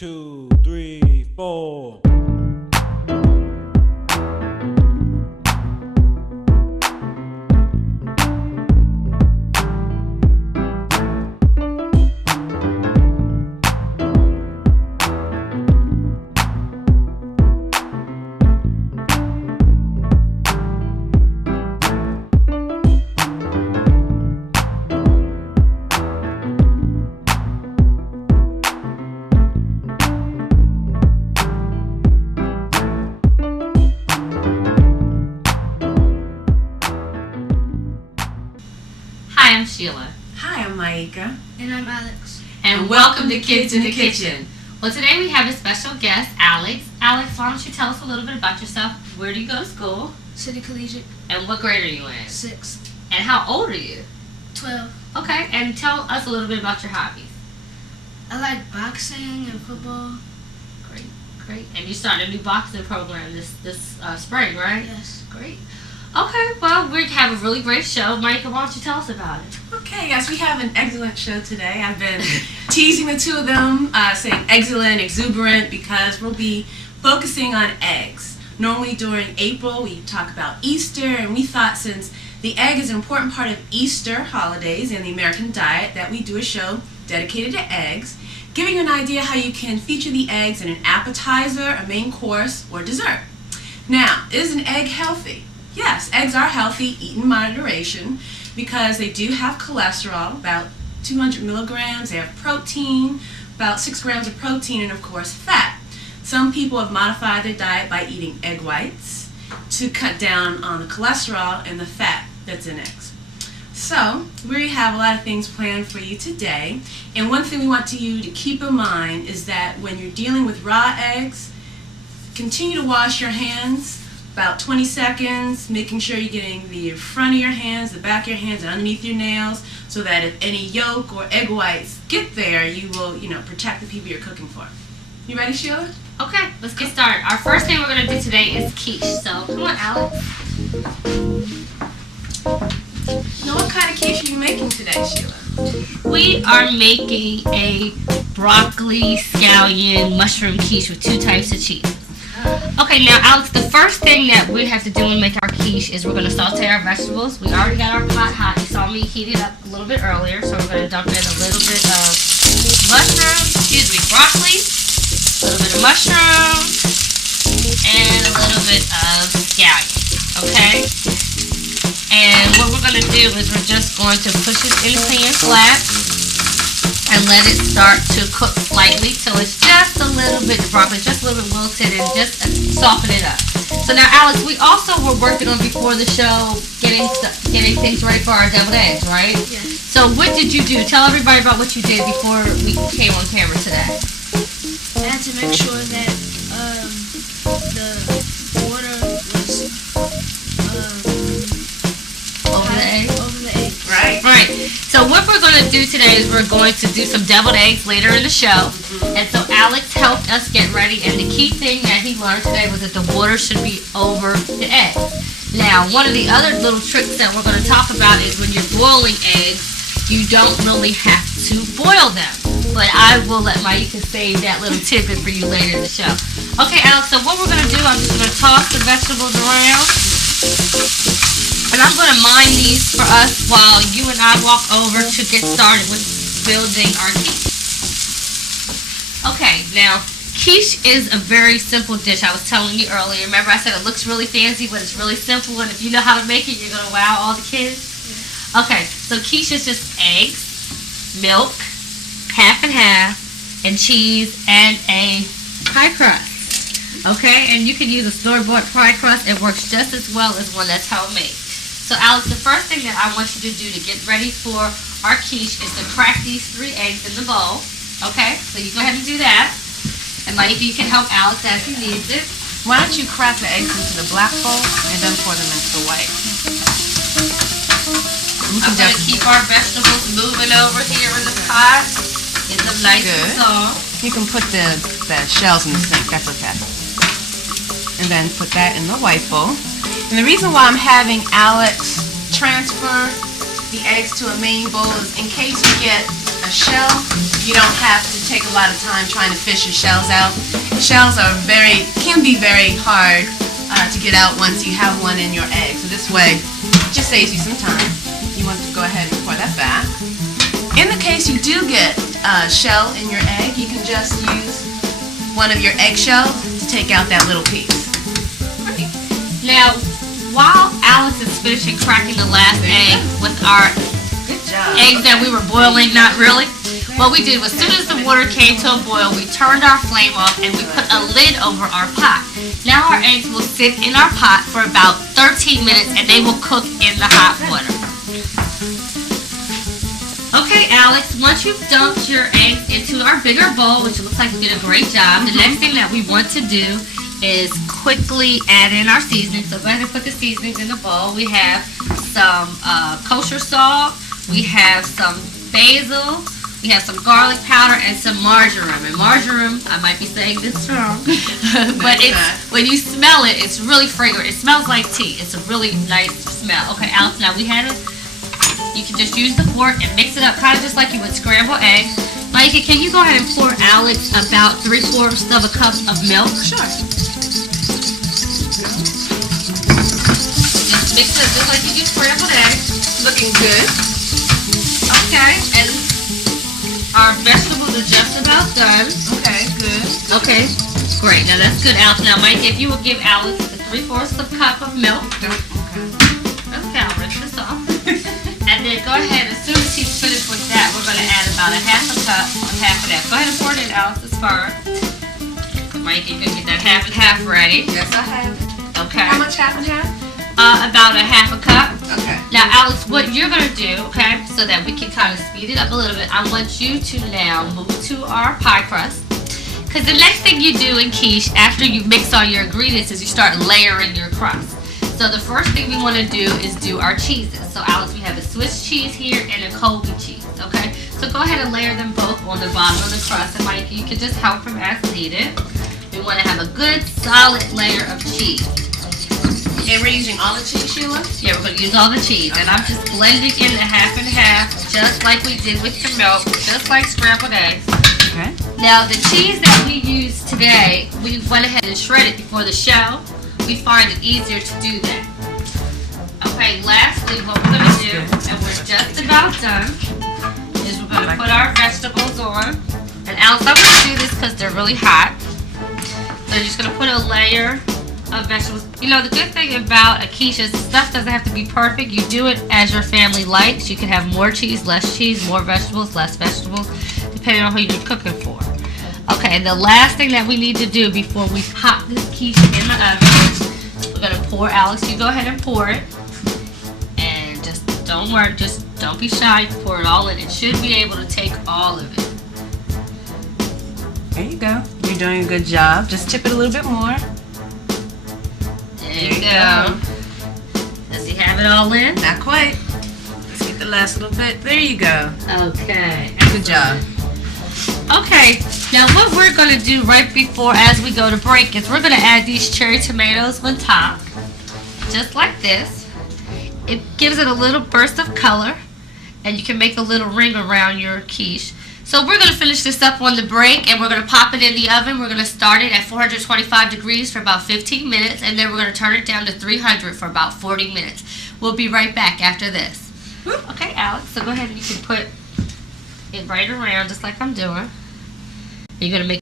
2, 3, 4. Hi, I'm Sheila. Hi, I'm Maika. And I'm Alex. And welcome to Kids in the Kitchen. Well, today we have a special guest, Alex. Alex, why don't you tell us a little bit about yourself? Where do you go to school? City Collegiate. And what grade are you in? 6th. And how old are you? 12. Okay, and tell us a little bit about your hobbies. I like boxing and football. Great, great. And you started a new boxing program this spring, right? Yes. Great. Okay, well, we have a really great show. Maika, why don't you tell us about it? Okay, guys, we have an excellent show today. I've been teasing the two of them, saying excellent, exuberant, because we'll be focusing on eggs. Normally during April, we talk about Easter, and we thought since the egg is an important part of Easter holidays and the American diet that we do a show dedicated to eggs, giving you an idea how you can feature the eggs in an appetizer, a main course, or dessert. Now, is an egg healthy? Yes, eggs are healthy, eaten in moderation, because they do have cholesterol, about 200 milligrams. They have protein, about 6 grams of protein, and of course fat. Some people have modified their diet by eating egg whites to cut down on the cholesterol and the fat that's in eggs. So, we have a lot of things planned for you today. And one thing we want you to keep in mind is that when you're dealing with raw eggs, continue to wash your hands about 20 seconds, making sure you're getting the front of your hands, the back of your hands, and underneath your nails, so that if any yolk or egg whites get there, you will, protect the people you're cooking for. You ready, Sheila? Okay, let's get started. Our first thing we're going to do today is quiche. So, come on, Alex. Now, what kind of quiche are you making today, Sheila? We are making a broccoli, scallion, mushroom quiche with 2 types of cheese. Okay, now Alex, the first thing that we have to do when we make our quiche is we're going to saute our vegetables. We already got our pot hot. You saw me heat it up a little bit earlier, so we're going to dump in a little bit of broccoli, a little bit of mushroom, and a little bit of scallion, okay? And what we're going to do is we're just going to push it in the pan flat and let it start to cook slightly till it's just a little bit, the broccoli just a little bit wilted, and just soften it up. So now, Alex, we also were working on before the show getting things ready for our deviled eggs, right? Yes. So what did you do? Tell everybody about what you did before we came on camera today. I had to make sure that the water was Over the egg? over the egg. Right. Right. So what we're going to do today is we're going to do some deviled eggs later in the show. And so Alex helped us get ready, and the key thing that he learned today was that the water should be over the egg. Now, one of the other little tricks that we're going to talk about is when you're boiling eggs, you don't really have to boil them. But I will let Maika save that little tidbit for you later in the show. Okay, Alex, so what we're going to do, I'm just going to toss the vegetables around. And I'm going to mine these for us while you and I walk over to get started with building our quiche. Okay, now, quiche is a very simple dish. I was telling you earlier. Remember I said it looks really fancy, but it's really simple. And if you know how to make it, you're going to wow all the kids. Yeah. Okay, so quiche is just eggs, milk, half and half, and cheese, and a pie crust. Okay, and you can use a store-bought pie crust. It works just as well as one that's homemade. So Alex, the first thing that I want you to do to get ready for our quiche is to crack these 3 eggs in the bowl. Okay, so you go ahead and do that. And Maika, you can help Alex as he needs it. Why don't you crack the eggs into the black bowl and then pour them into the white? I'm going to keep our vegetables moving over here in the pot. Get them nice and soft. You can put the shells in the sink, that's okay. And then put that in the white bowl. And the reason why I'm having Alex transfer the eggs to a main bowl is in case you get a shell, you don't have to take a lot of time trying to fish your shells out. Shells can be very hard to get out once you have one in your egg. So this way, it just saves you some time. You want to go ahead and pour that back. In the case you do get a shell in your egg, you can just use one of your eggshells to take out that little piece. Now, while Alex is finishing cracking the last egg with our Good job. eggs that we were boiling, not really, what we did was, as soon as the water came to a boil, we turned our flame off and we put a lid over our pot. Now our eggs will sit in our pot for about 13 minutes and they will cook in the hot water. Okay, Alex, once you've dumped your eggs into our bigger bowl, which looks like you did a great job, the next thing that we want to do is quickly add in our seasonings. So go ahead and put the seasonings in the bowl. We have some kosher salt, we have some basil, we have some garlic powder, and some marjoram. And marjoram, I might be saying this wrong, but when you smell it, it's really fragrant. It smells like tea. It's a really nice smell. Okay, Alex, now you can just use the fork and mix it up, kind of just like you would scramble eggs. Micah, can you go ahead and pour Alex about 3/4 of a cup of milk? Sure. Just mix it up just like you do scrambled eggs. Looking good. Okay, and our vegetables are just about done. Okay, good. Okay, great. Now that's good, Alex. Now, Mike, if you will give Alex the 3/4 of a cup of milk. Okay. Okay, I'll rinse this off. And then go ahead, as soon as he's finished with that, we're going to add about a half a cup of half of that. Go ahead and pour it in, Alex, as far. Mike, you can get that half and half ready. Yes, I have. Okay. How much half and half? About a half a cup. Okay. Now, Alex, what you're going to do, okay, so that we can kind of speed it up a little bit, I want you to now move to our pie crust. Because the next thing you do in quiche, after you mix all your ingredients, is you start layering your crust. So the first thing we want to do is do our cheeses. So Alex, we have a Swiss cheese here and a Colby cheese, okay? So go ahead and layer them both on the bottom of the crust. And Mike, you can just help him as needed. We want to have a good solid layer of cheese. And we're using all the cheese, Sheila? Yeah, we're going to use all the cheese. And I'm just blending in the half and half, just like we did with the milk, just like scrambled eggs. Okay. Now, the cheese that we used today, we went ahead and shredded before the show. We find it easier to do that. Okay, lastly, what we're going to do, and we're just about done, is we're going to put our vegetables on. And Alex, I'm going to do this because they're really hot. So you're just going to put a layer of vegetables. You know, the good thing about a quiche is stuff doesn't have to be perfect. You do it as your family likes. You can have more cheese, less cheese, more vegetables, less vegetables, depending on who you're cooking for. Okay, and the last thing that we need to do before we pop this quiche in the oven, we're going to pour. Alex, you go ahead and pour it. And just don't worry, just don't be shy. Pour it all in. It should be able to take all of it. There you go. You're doing a good job. Just tip it a little bit more. There you go. Does he have it all in? Not quite. Let's get the last little bit. There you go. Okay. Good job. Okay, now what we're going to do right before, as we go to break, is we're going to add these cherry tomatoes on top, just like this. It gives it a little burst of color, and you can make a little ring around your quiche. So we're going to finish this up on the break, and we're going to pop it in the oven. We're going to start it at 425 degrees for about 15 minutes, and then we're going to turn it down to 300 for about 40 minutes. We'll be right back after this. Okay, Alex, so go ahead and you can put it right around just like I'm doing. You're going to make